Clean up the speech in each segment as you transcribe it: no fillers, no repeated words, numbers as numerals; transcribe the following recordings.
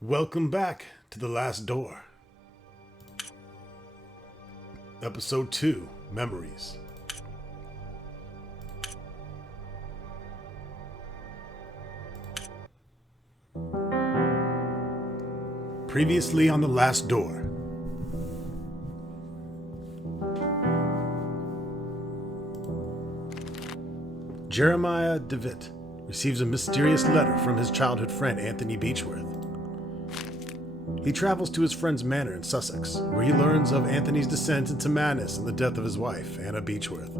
Welcome back to The Last Door. Episode 2, Memories. Previously on The Last Door. Jeremiah DeWitt receives a mysterious letter from his childhood friend Anthony Beechworth. He travels to his friend's manor in Sussex, where he learns of Anthony's descent into madness and the death of his wife, Anna Beechworth.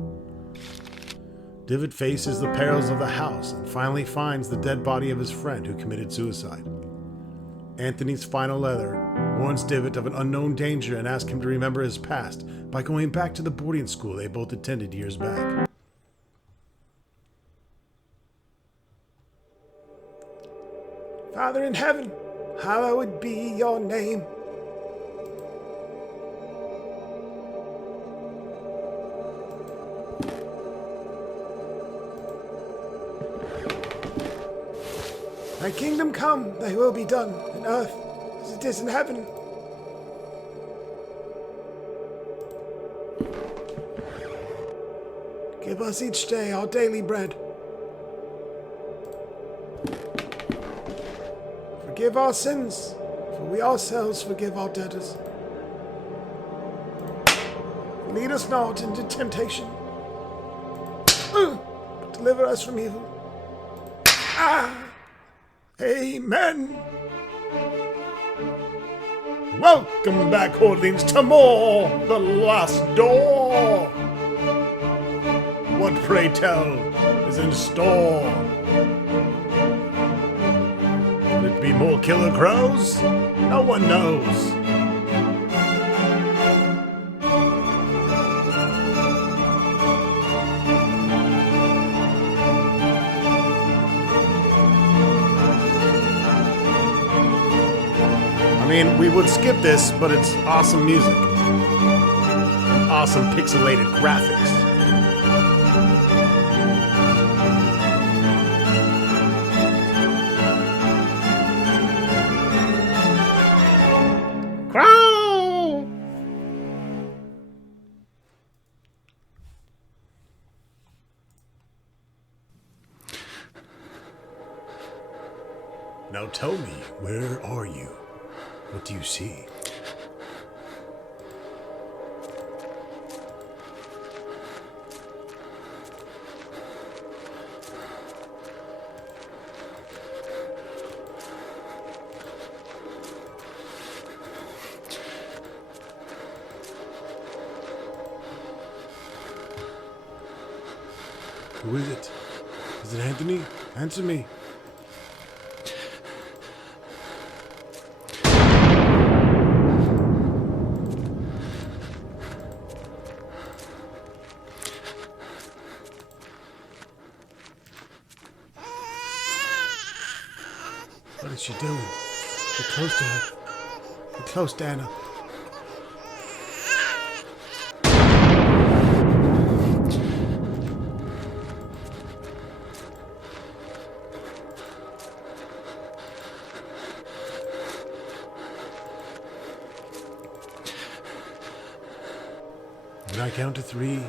DeWitt faces the perils of the house and finally finds the dead body of his friend who committed suicide. Anthony's final letter warns DeWitt of an unknown danger and asks him to remember his past by going back to the boarding school they both attended years back. Father in heaven, hallowed be your name. Thy kingdom come, thy will be done, in earth as it is in heaven. Give us each day our daily bread. Forgive our sins, for we ourselves forgive our debtors. Lead us not into temptation, but deliver us from evil. Amen. Welcome back, Hordlings, to more The Last Door. What, pray tell, is in store? Could it be more killer crows? No one knows. I mean, we would skip this, but it's awesome music. And awesome pixelated graphics. Crow! Now tell me, where are you? What do you see? Who is it? Is it Anthony? Answer me. What is she doing? Get close to her. Get close to Anna. When I count to 3,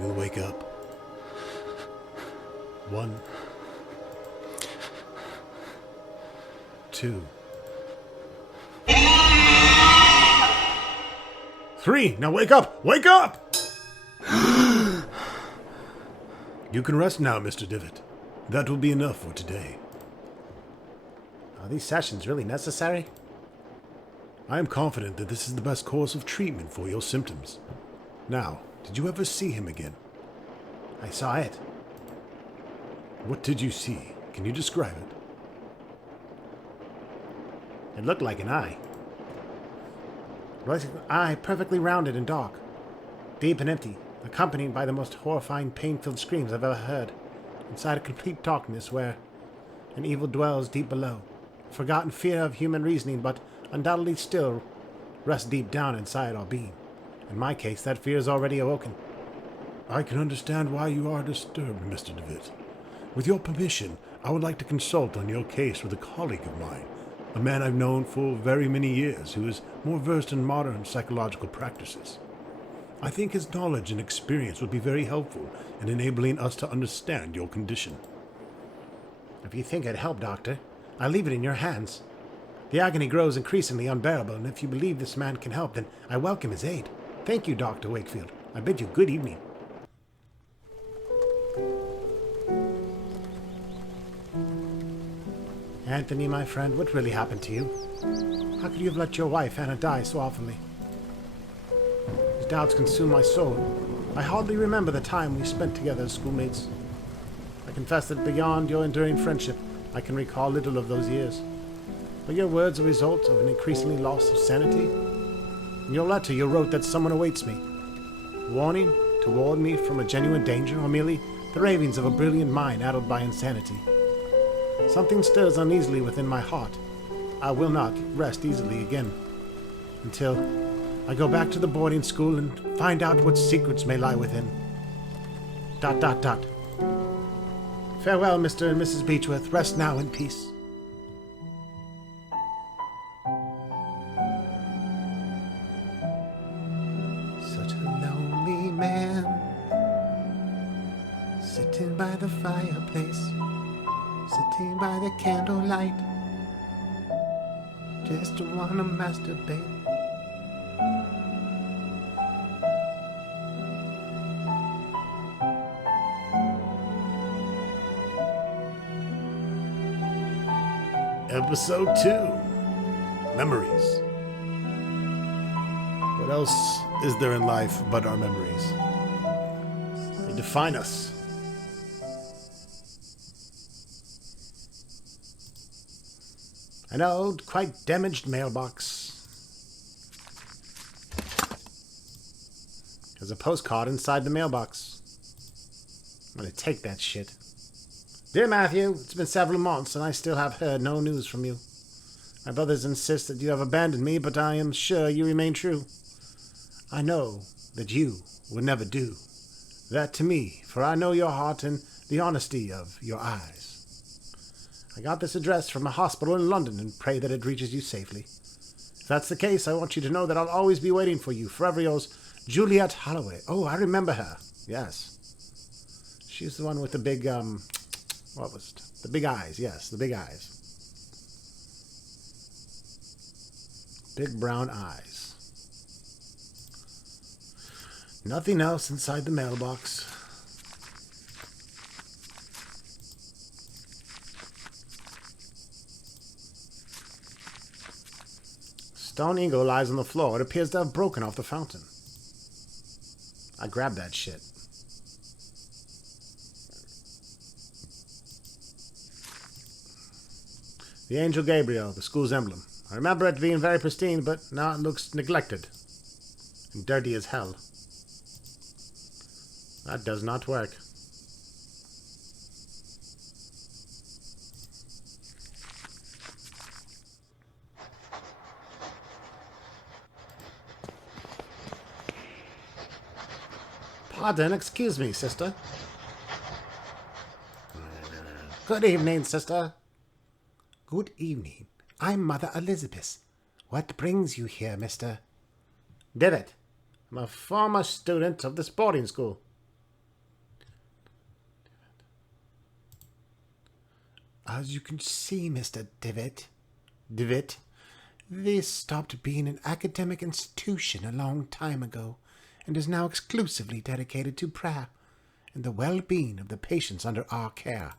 you'll wake up. 1, 2, 3. Now wake up! Wake up! You can rest now, Mr. DeWitt. That will be enough for today. Are these sessions really necessary? I am confident that this is the best course of treatment for your symptoms. Now, did you ever see him again? I saw it. What did you see? Can you describe it? It looked like an eye. It was an eye perfectly rounded and dark, deep and empty, accompanied by the most horrifying, pain-filled screams I've ever heard, inside a complete darkness where an evil dwells deep below, a forgotten fear of human reasoning, but undoubtedly still rests deep down inside our being. In my case, that fear is already awoken. I can understand why you are disturbed, Mr. DeWitt. With your permission, I would like to consult on your case with a colleague of mine, a man I've known for very many years who is more versed in modern psychological practices. I think his knowledge and experience would be very helpful in enabling us to understand your condition. If you think it'd help, Doctor, I leave it in your hands. The agony grows increasingly unbearable, and if you believe this man can help, then I welcome his aid. Thank you, Dr. Wakefield. I bid you good evening. Anthony, my friend, what really happened to you? How could you have let your wife, Anna, die so oftenly? These doubts consume my soul. I hardly remember the time we spent together as schoolmates. I confess that beyond your enduring friendship, I can recall little of those years. Were your words a result of an increasingly loss of sanity? In your letter, you wrote that someone awaits me. Warning to warn me from a genuine danger, or merely the ravings of a brilliant mind addled by insanity. Something stirs uneasily within my heart. I will not rest easily again until I go back to the boarding school and find out what secrets may lie within. ... Farewell, Mr. and Mrs. Beechworth. Rest now in peace. Such a lonely man, sitting by the fireplace, sitting by the candlelight, just wanna masturbate. Episode 2, Memories. What else is there in life but our memories? They define us. An old, quite damaged mailbox. There's a postcard inside the mailbox. I'm gonna take that shit. Dear Matthew, it's been several months and I still have heard no news from you. My brothers insist that you have abandoned me, but I am sure you remain true. I know that you would never do that to me, for I know your heart and the honesty of your eyes. I got this address from a hospital in London and pray that it reaches you safely. If that's the case, I want you to know that I'll always be waiting for you. Forever yours, Juliet Holloway. Oh, I remember her. Yes. She's the one with the big, what was it? The big eyes. Yes, the big eyes. Big brown eyes. Nothing else inside the mailbox. Stone ingot lies on the floor. It appears to have broken off the fountain. I grabbed that shit. The Angel Gabriel, the school's emblem. I remember it being very pristine, but now it looks neglected and dirty as hell. That does not work. Pardon, excuse me, sister. Good evening, sister. Good evening. I'm Mother Elizabeth. What brings you here, Mr. Divot? I'm a former student of this boarding school. As you can see, Mr. Divot, this stopped being an academic institution a long time ago and is now exclusively dedicated to prayer and the well-being of the patients under our care.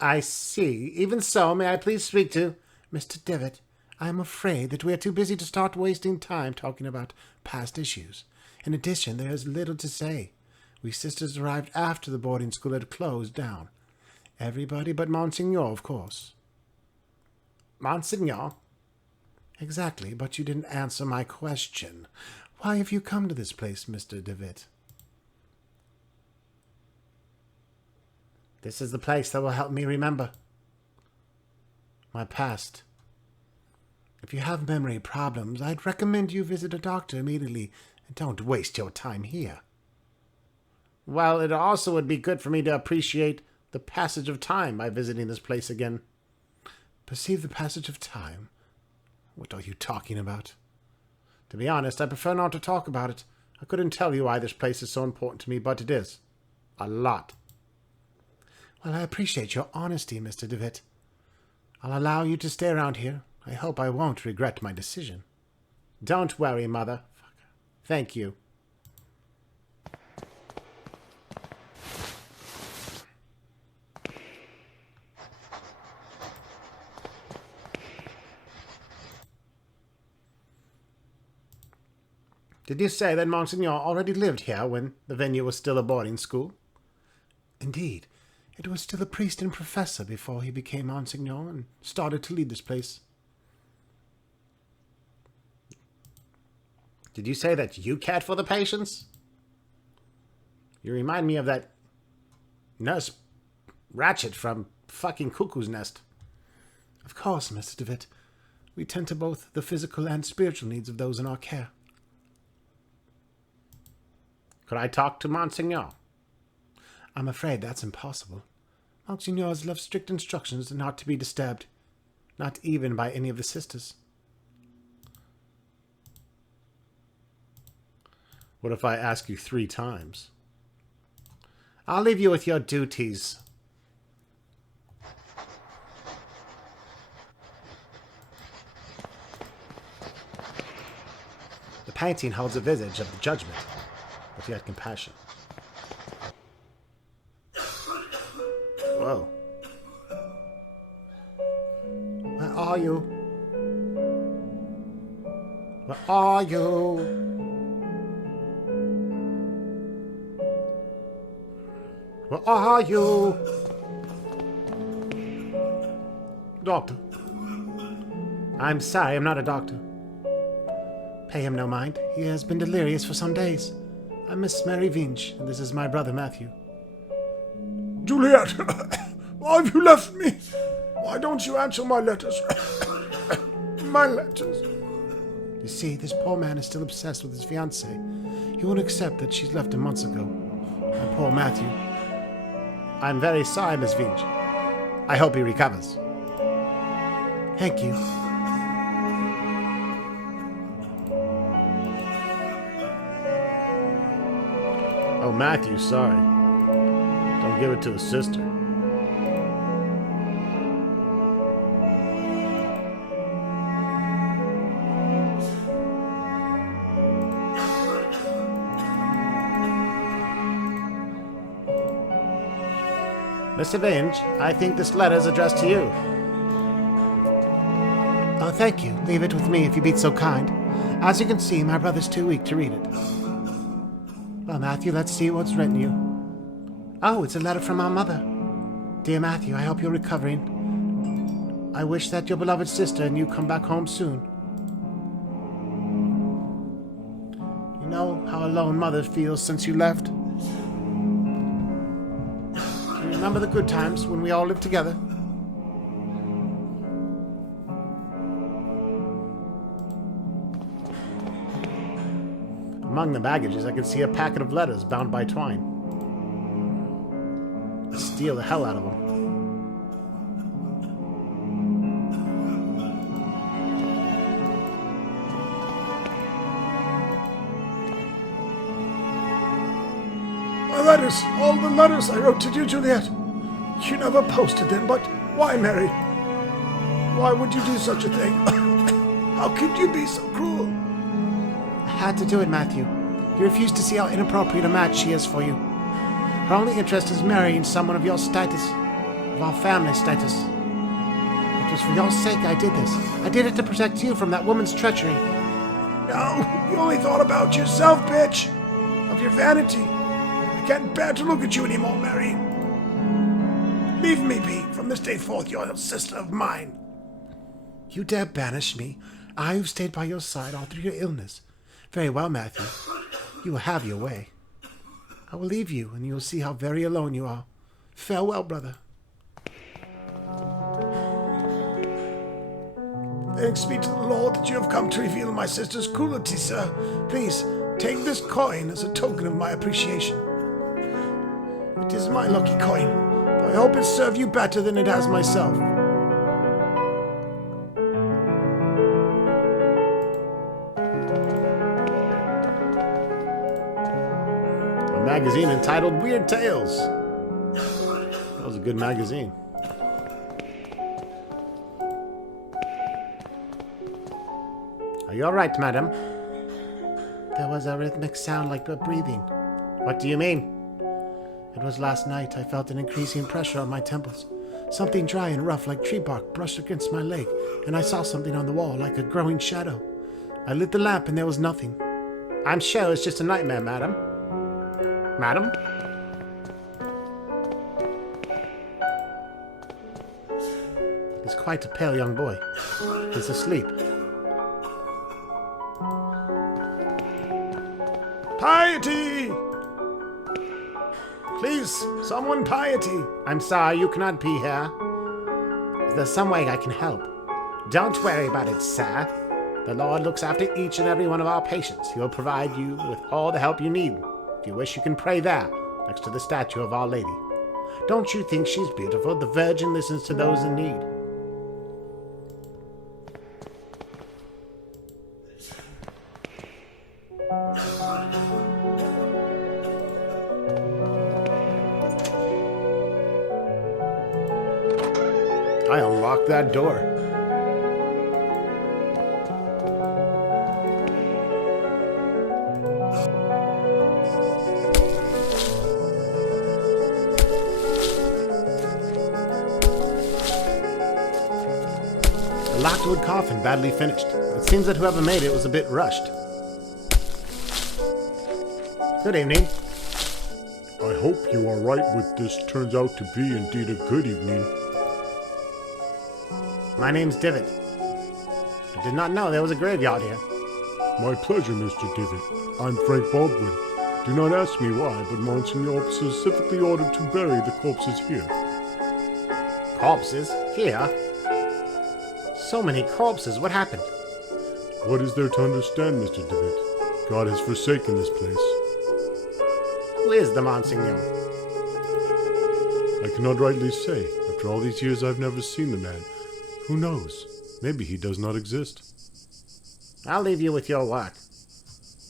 I see. Even so, may I please speak to Mr. Divot? I am afraid that we are too busy to start wasting time talking about past issues. In addition, there is little to say. We sisters arrived after the boarding school had closed down. Everybody but Monsignor, of course. Monsignor? Exactly, but you didn't answer my question. Why have you come to this place, Mr. Divot? This is the place that will help me remember my past. If you have memory problems, I'd recommend you visit a doctor immediately and don't waste your time here. Well, it also would be good for me to appreciate the passage of time by visiting this place again. Perceive the passage of time? What are you talking about? To be honest, I prefer not to talk about it. I couldn't tell you why this place is so important to me, but it is. A lot. Well, I appreciate your honesty, Mr. DeWitt. I'll allow you to stay around here. I hope I won't regret my decision. Don't worry, Mother. Thank you. Did you say that Monsignor already lived here when the venue was still a boarding school? Indeed. It was still a priest and professor before he became Monsignor and started to lead this place. Did you say that you cared for the patients? You remind me of that Nurse Ratchet from fucking Cuckoo's Nest. Of course, Mr. DeWitt. We tend to both the physical and spiritual needs of those in our care. Could I talk to Monsignor? I'm afraid that's impossible. Monsignors left strict instructions not to be disturbed, not even by any of the sisters. What if I ask you 3 times? I'll leave you with your duties. The painting holds a visage of the judgment, but yet compassion. Whoa. Where are you? Where are you? Where are you? Doctor. I'm sorry, I'm not a doctor. Pay him no mind. He has been delirious for some days. I'm Miss Mary Vinge, and this is my brother Matthew. Juliet, why have you left me? Why don't you answer my letters? My letters. You see, this poor man is still obsessed with his fiancée. He won't accept that she's left him months ago. My poor Matthew. I'm very sorry, Miss Vinge. I hope he recovers. Thank you. Oh, Matthew, sorry. Don't give it to the sister. Mr. Vinge, I think this letter is addressed to you. Oh, thank you. Leave it with me if you be so kind. As you can see, my brother's too weak to read it. Well, Matthew, let's see what's written you. Oh, it's a letter from our mother. Dear Matthew, I hope you're recovering. I wish that your beloved sister and you come back home soon. You know how alone Mother feels since you left? You remember the good times when we all lived together? Among the baggages, I can see a packet of letters bound by twine. Let's steal the hell out of them. My letters, all the letters I wrote to you, Juliet. You never posted them, but why, Mary? Why would you do such a thing? How could you be so cruel? I had to do it, Matthew. You refuse to see how inappropriate a match she is for you. Her only interest is marrying someone of your status, of our family status. It was for your sake I did this. I did it to protect you from that woman's treachery. No, you only thought about yourself, bitch. Of your vanity. I can't bear to look at you anymore, Mary. Leave me be. From this day forth, you're a sister of mine. You dare banish me? I who've stayed by your side all through your illness. Very well, Matthew. You will have your way. I will leave you, and you will see how very alone you are. Farewell, brother. Thanks be to the Lord that you have come to reveal my sister's cruelty, sir. Please, take this coin as a token of my appreciation. It is my lucky coin, but I hope it served you better than it has myself. magazine entitled Weird Tales. That was a good magazine. Are you all right, madam? There was a rhythmic sound like breathing. What do you mean? It was last night. I felt an increasing pressure on my temples. Something dry and rough like tree bark brushed against my leg, and I saw something on the wall like a growing shadow. I lit the lamp and there was nothing. I'm sure it's just a nightmare, madam. Madam? He's quite a pale young boy. He's asleep. Piety! Please, someone piety! I'm sorry you cannot be here. Is there some way I can help? Don't worry about it, sir. The Lord looks after each and every one of our patients. He will provide you with all the help you need. If you wish, you can pray there, next to the statue of Our Lady. Don't you think she's beautiful? The Virgin listens to those in need. I unlocked that door. The locked wood coffin badly finished. It seems that whoever made it was a bit rushed. Good evening. I hope you are right with this turns out to be indeed a good evening. My name's Divot. I did not know there was a graveyard here. My pleasure, Mr. Divot. I'm Frank Baldwin. Do not ask me why, but Monsignor specifically ordered to bury the corpses here. Corpses? Here? So many corpses. What happened? What is there to understand, Mr. Divot? God has forsaken this place. Who is the Monsignor? I cannot rightly say. After all these years, I've never seen the man. Who knows? Maybe he does not exist. I'll leave you with your work.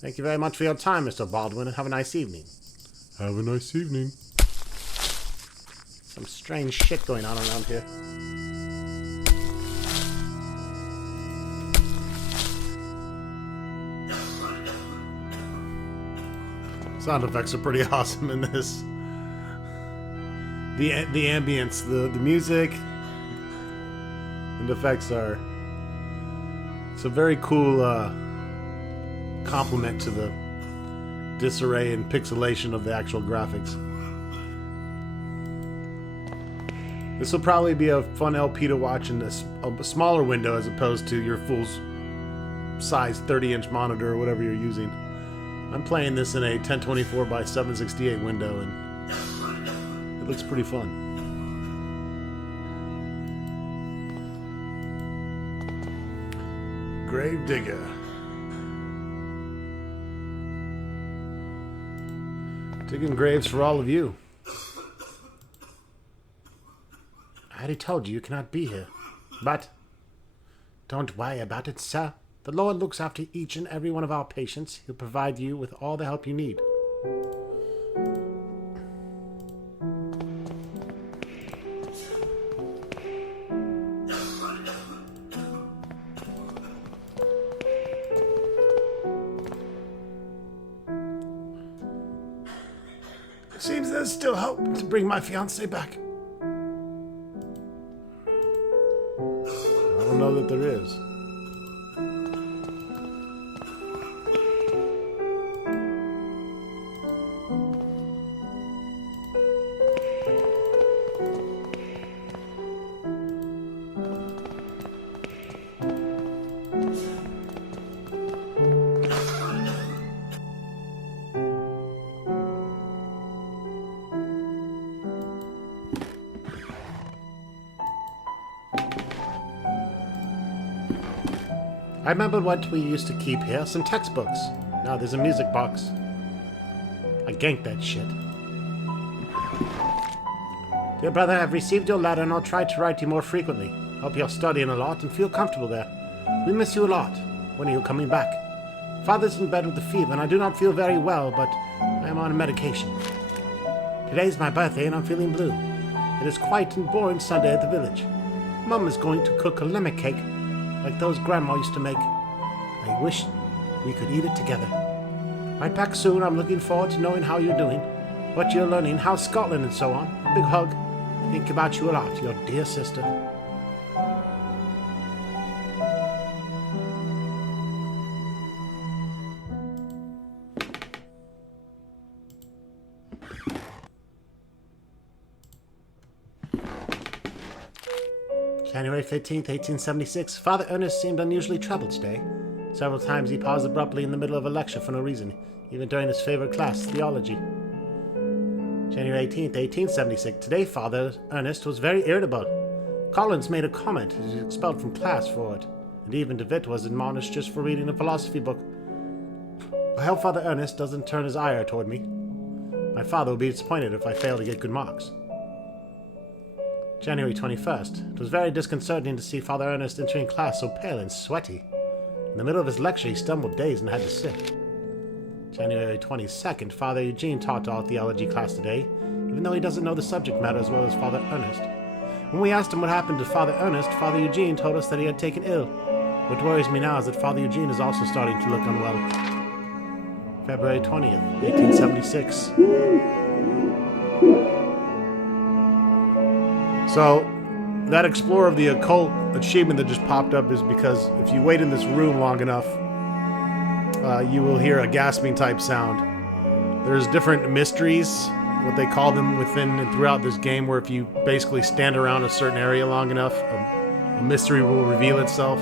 Thank you very much for your time, Mr. Baldwin, and have a nice evening. Have a nice evening. Some strange shit going on around here. Sound effects are pretty awesome in this. The ambience, the music, and effects are. It's a very cool compliment to the disarray and pixelation of the actual graphics. This will probably be a fun LP to watch in a smaller window as opposed to your full size 30-inch monitor or whatever you're using. I'm playing this in a 1024 by 768 window, and it looks pretty fun. Gravedigger. Digging graves for all of you. I already told you cannot be here. But don't worry about it, sir. The Lord looks after each and every one of our patients. He'll provide you with all the help you need. It seems there's still hope to bring my fiancée back. I don't know that there is. I remember what we used to keep here, some textbooks. Now there's a music box. I ganked that shit. Dear brother, I've received your letter and I'll try to write you more frequently. Hope you're studying a lot and feel comfortable there. We miss you a lot. When are you coming back? Father's in bed with a fever and I do not feel very well, but I am on medication. Today's my birthday and I'm feeling blue. It is quite a boring Sunday at the village. Mum is going to cook a lemon cake like those Grandma used to make. I wish we could eat it together. Right back soon. I'm looking forward to knowing how you're doing, what you're learning, how's Scotland and so on. A big hug. I think about you a lot, your dear sister. January 15th, 1876. Father Ernest seemed unusually troubled today. Several times he paused abruptly in the middle of a lecture for no reason, even during his favorite class, theology. January 18th, 1876. Today, Father Ernest was very irritable. Collins made a comment and he was expelled from class for it, and even DeWitt was admonished just for reading a philosophy book. I hope Father Ernest doesn't turn his ire toward me. My father will be disappointed if I fail to get good marks. January 21st. It was very disconcerting to see Father Ernest entering class so pale and sweaty. In the middle of his lecture, he stumbled, dazed, and had to sit. January 22nd. Father Eugene taught our theology class today, even though he doesn't know the subject matter as well as Father Ernest. When we asked him what happened to Father Ernest, Father Eugene told us that he had taken ill. What worries me now is that Father Eugene is also starting to look unwell. February 20th, 1876. So, that Explorer of the Occult achievement that just popped up is because if you wait in this room long enough, you will hear a gasping type sound. There's different mysteries, what they call them within and throughout this game, where if you basically stand around a certain area long enough, a mystery will reveal itself.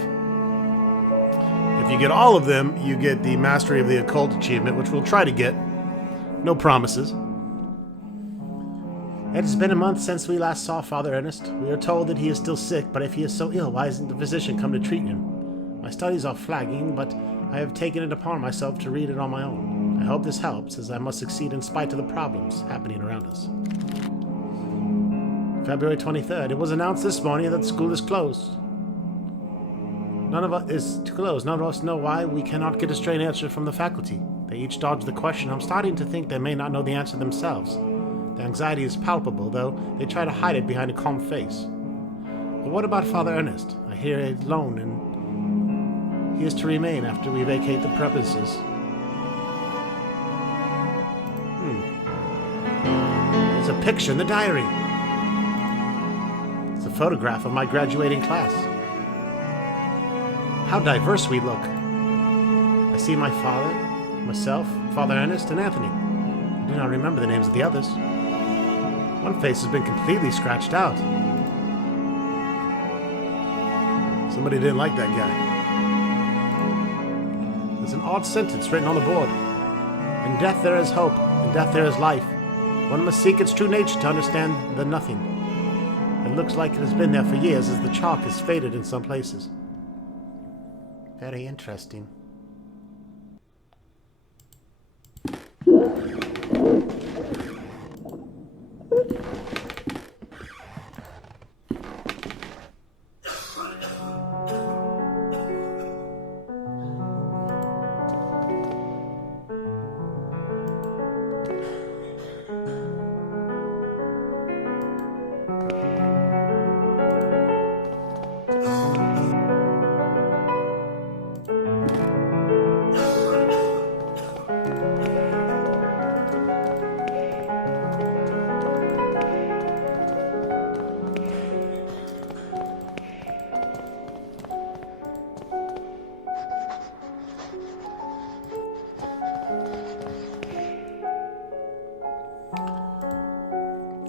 If you get all of them, you get the Mastery of the Occult achievement, which we'll try to get. No promises. It has been a month since we last saw Father Ernest. We are told that he is still sick, but if he is so ill, why hasn't the physician come to treat him? My studies are flagging, but I have taken it upon myself to read it on my own. I hope this helps, as I must succeed in spite of the problems happening around us. February 23rd. It was announced this morning that the school is closed. None of us know why. We cannot get a straight answer from the faculty. They each dodge the question. I'm starting to think they may not know the answer themselves. The anxiety is palpable, though they try to hide it behind a calm face. But what about Father Ernest? I hear he's alone, and he is to remain after we vacate the premises. There's a picture in the diary. It's a photograph of my graduating class. How diverse we look. I see my father, myself, Father Ernest, and Anthony. I do not remember the names of the others. One face has been completely scratched out. Somebody didn't like that guy. There's an odd sentence written on the board. In death there is hope, in death there is life. One must seek its true nature to understand the nothing. It looks like it has been there for years, as the chalk has faded in some places. Very interesting.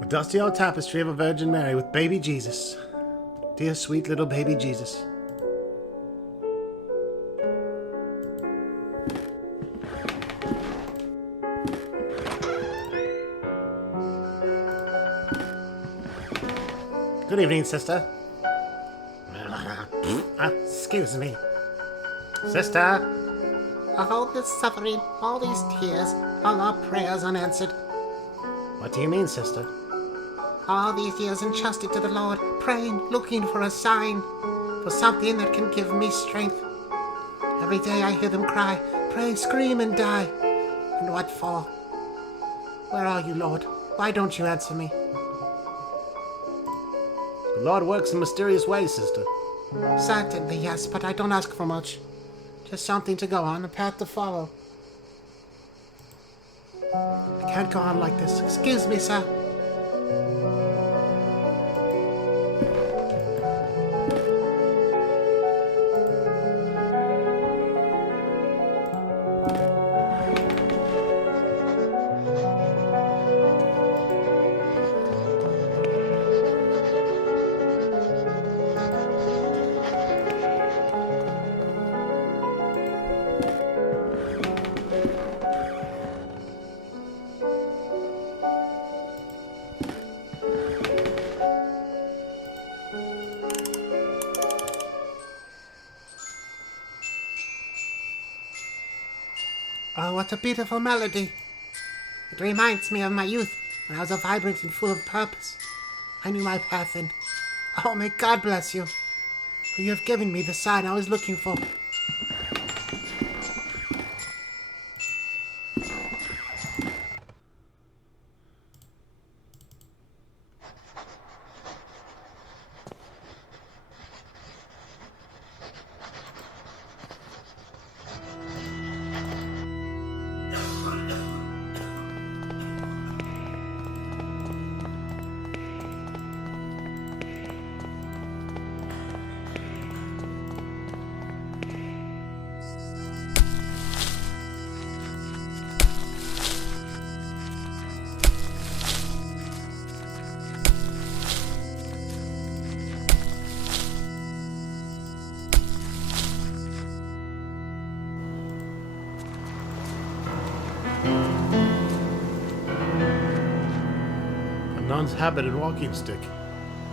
A dusty old tapestry of a Virgin Mary with baby Jesus. Dear sweet little baby Jesus. Good evening, sister. Excuse me. Sister? All this suffering, all these tears, all our prayers unanswered. What do you mean, sister? All these years entrusted to the Lord, praying, looking for a sign, for something that can give me strength. Every day I hear them cry, pray, scream, and die. And what for? Where are you, Lord? Why don't you answer me? The Lord works in mysterious ways, sister. Certainly, yes, but I don't ask for much. Just something to go on, a path to follow. I can't go on like this. Excuse me, sir. Oh, what a beautiful melody. It reminds me of my youth, when I was vibrant and full of purpose. I knew my path and... Oh, may God bless you, for you have given me the sign I was looking for. A nun's habit and walking stick.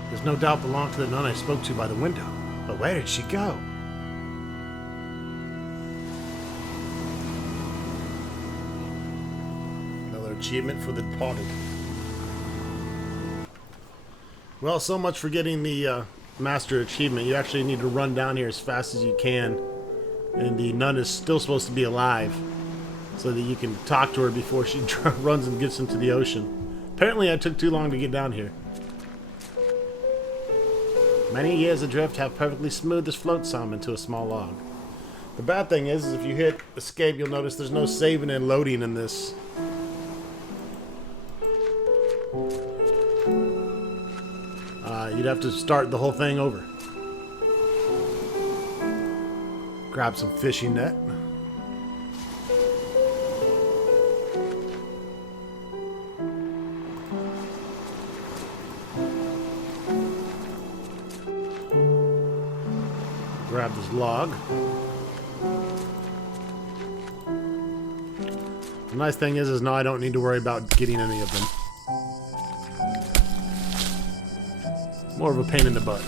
There's no doubt belonged to the nun I spoke to by the window. But where did she go? Another achievement for the departed. Well, so much for getting the master achievement. You actually need to run down here as fast as you can. And the nun is still supposed to be alive, so that you can talk to her before she runs and gets into the ocean. Apparently I took too long to get down here. Many years adrift have perfectly smoothed this float some into a small log. The bad thing is if you hit escape, you'll notice there's no saving and loading in this. You'd have to start the whole thing over. Grab some fishing net. Grab this log. The nice thing is now I don't need to worry about getting any of them. More of a pain in the butt.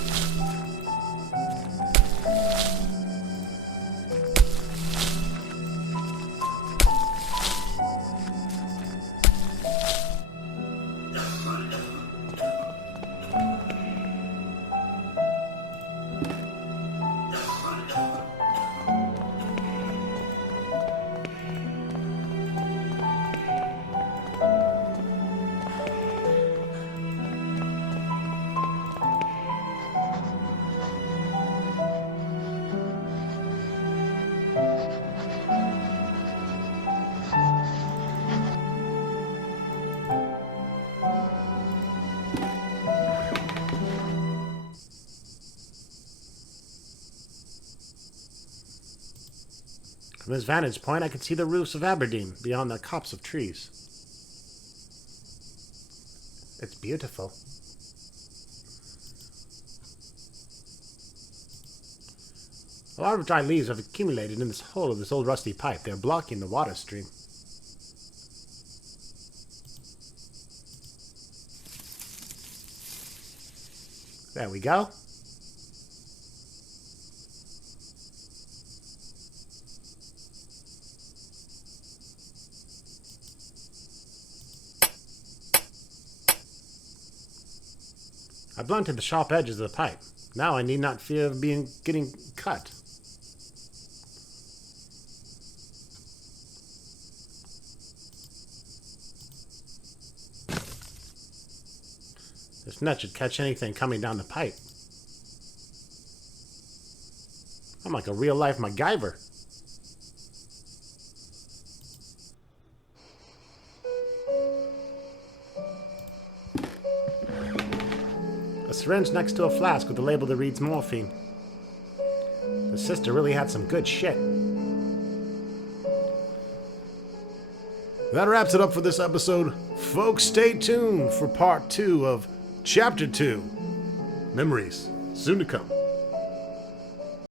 From this vantage point, I can see the roofs of Aberdeen beyond the copse of trees. It's beautiful. A lot of dry leaves have accumulated in this hole of this old rusty pipe. They're blocking the water stream. There we go. I blunted the sharp edges of the pipe. Now I need not fear of getting cut. This net should catch anything coming down the pipe. I'm like a real-life MacGyver. A syringe next to a flask with a label that reads morphine. The sister really had some good shit. That wraps it up for this episode. Folks, stay tuned for part 2 of Chapter 2. Memories, soon to come.